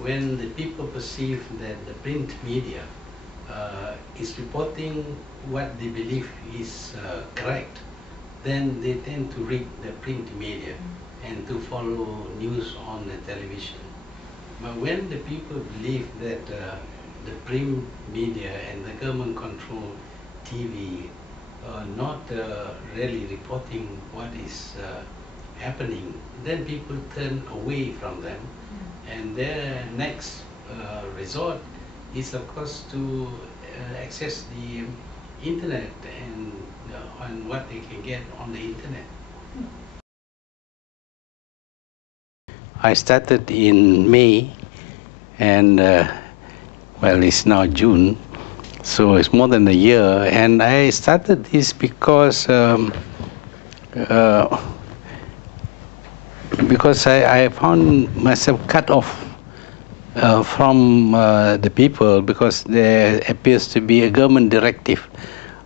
when the people perceive that the print media is reporting what they believe is correct, then they tend to read the print media and to follow news on the television. But when the people believe that the print media and the government-controlled TV are not really reporting what is happening, then people turn away from them, and their next resort is, of course, to access the internet and on what they can get on the internet. I started in May, and well, it's now June, so it's more than a year. And I started this because I found myself cut off from the people, because there appears to be a government directive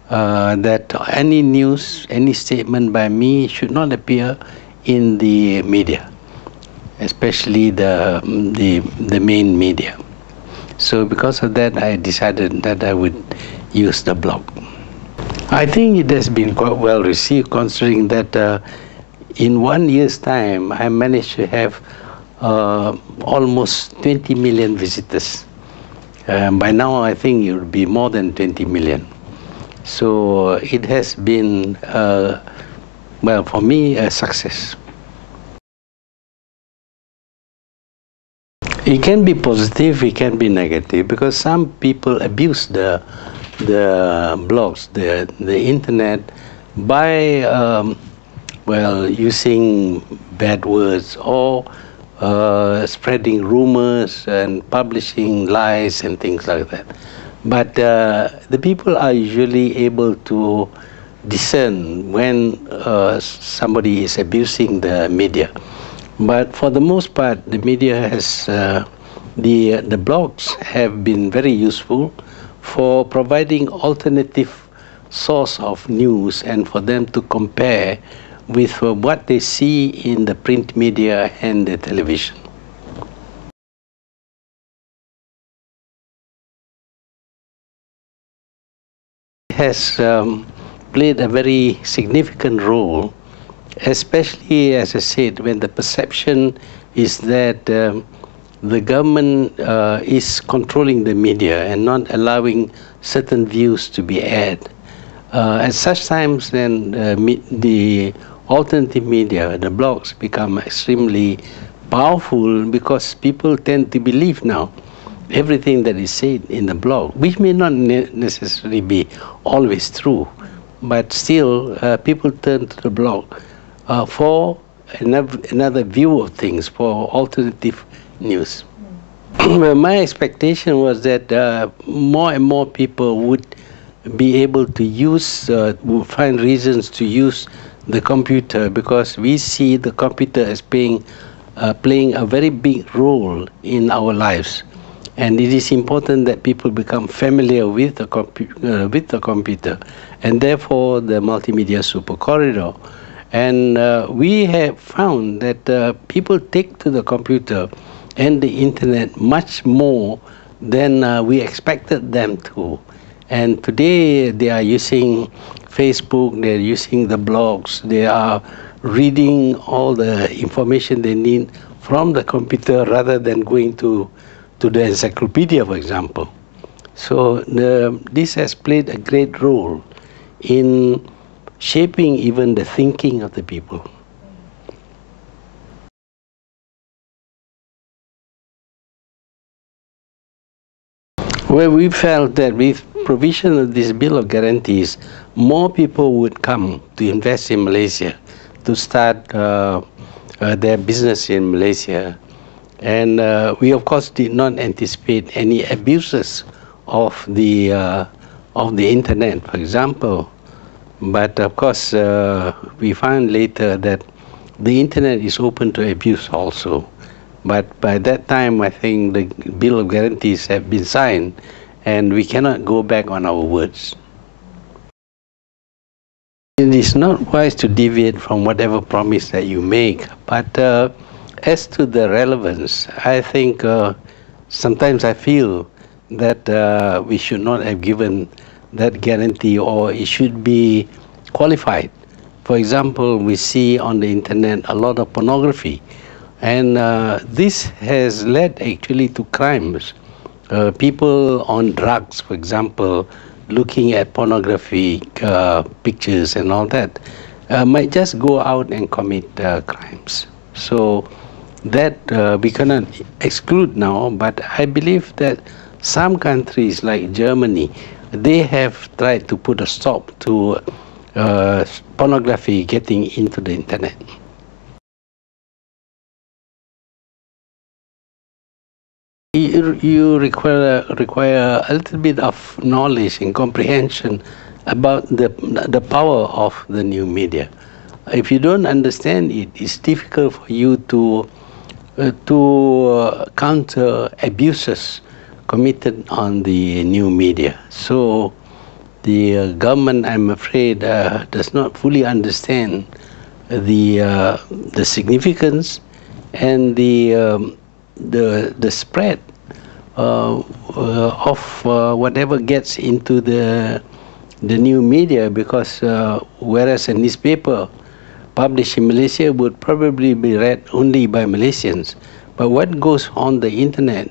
that any news, any statement by me should not appear in the media, especially the main media. So because of that, I decided that I would use the blog. I think it has been quite well received, considering that in 1 year's time, I managed to have almost 20 million visitors. By now, I think it will be more than 20 million. So it has been, well, for me, a success. It can be positive, it can be negative, because some people abuse the blogs, the internet, by well, using bad words or spreading rumors and publishing lies and things like that. But the people are usually able to discern when somebody is abusing the media. But for the most part, the media has, the blogs have been very useful for providing alternative source of news and for them to compare with what they see in the print media and the television. It has played a very significant role, especially, as I said, when the perception is that the government is controlling the media and not allowing certain views to be aired. At such times, then the alternative media, the blogs, become extremely powerful, because people tend to believe now everything that is said in the blog, which may not necessarily be always true, but still people turn to the blog for another view of things, for alternative news. Well, my expectation was that more and more people would be able to use, would find reasons to use the computer, because we see the computer as playing a very big role in our lives. And it is important that people become familiar with the computer, and therefore the multimedia super corridor. And we have found that people take to the computer and the internet much more than we expected them to. And today they are using Facebook, they're using the blogs, they are reading all the information they need from the computer rather than going to the encyclopedia, for example. So this has played a great role in shaping even the thinking of the people. Well, we felt that with provision of this Bill of Guarantees, more people would come to invest in Malaysia, to start their business in Malaysia. And we, of course, did not anticipate any abuses of the internet, for example. But of course, we found later that the internet is open to abuse also. But by that time, I think the Bill of Guarantees have been signed, and we cannot go back on our words. It is not wise to deviate from whatever promise that you make, but as to the relevance, I think sometimes I feel that we should not have given that guarantee, or it should be qualified. For example, we see on the internet a lot of pornography, and this has led actually to crimes. People on drugs, for example, looking at pornography pictures and all that, might just go out and commit crimes. So that we cannot exclude now, but I believe that some countries like Germany, they have tried to put a stop to pornography getting into the internet. You require a little bit of knowledge and comprehension about the power of the new media. If you don't understand it, it's difficult for you to counter abuses committed on the new media. So the government, I'm afraid, does not fully understand the significance and the spread of whatever gets into the new media, because whereas a newspaper published in Malaysia would probably be read only by Malaysians, but what goes on the internet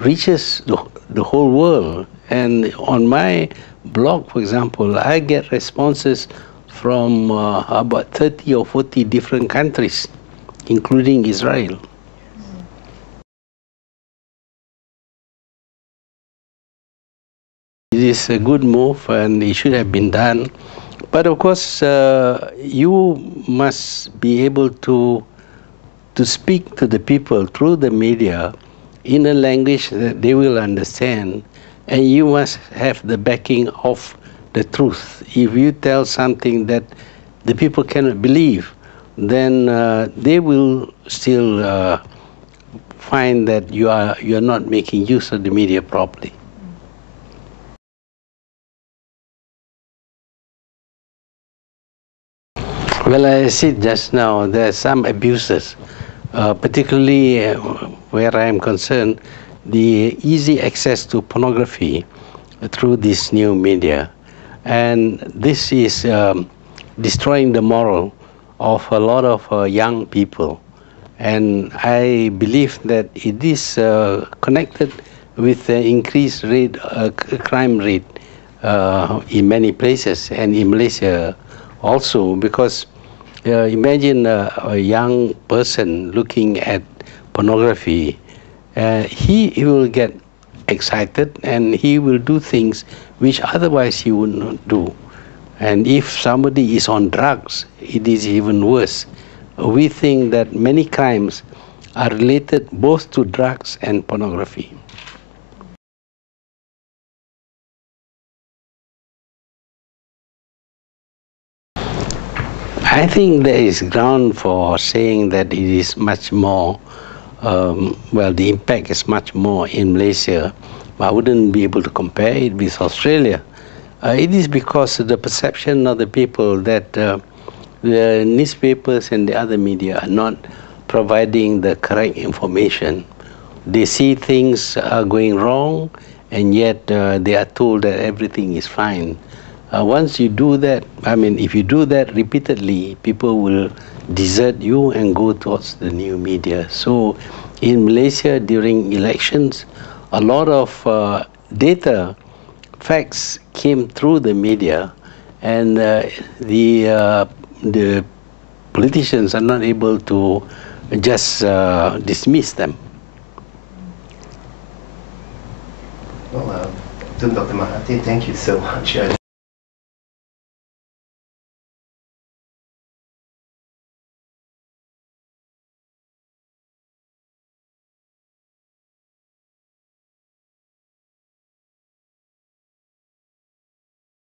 reaches the whole world. And on my blog, for example, I get responses from about 30 or 40 different countries, including Israel. It is a good move, and it should have been done. But of course, you must be able to speak to the people through the media in a language that they will understand, and you must have the backing of the truth. If you tell something that the people cannot believe, then they will still find that you are not making use of the media properly. Well, I said just now, there are some abuses, particularly where I am concerned, the easy access to pornography through this new media. And this is destroying the moral of a lot of young people. And I believe that it is connected with the increased rate, crime rate in many places, and in Malaysia also, because imagine a young person looking at pornography. He will get excited, and he will do things which otherwise he would not do. And if somebody is on drugs, it is even worse. We think that many crimes are related both to drugs and pornography. I think there is ground for saying that it is much more, well, the impact is much more in Malaysia. I wouldn't be able to compare it with Australia. It is because of the perception of the people that the newspapers and the other media are not providing the correct information. They see things are going wrong, and yet they are told that everything is fine. Once you do that, if you do that repeatedly, people will desert you and go towards the new media. So in Malaysia, during elections, a lot of data, facts came through the media, and the politicians are not able to just dismiss them. Well, Dr. Mahathir, thank you so much.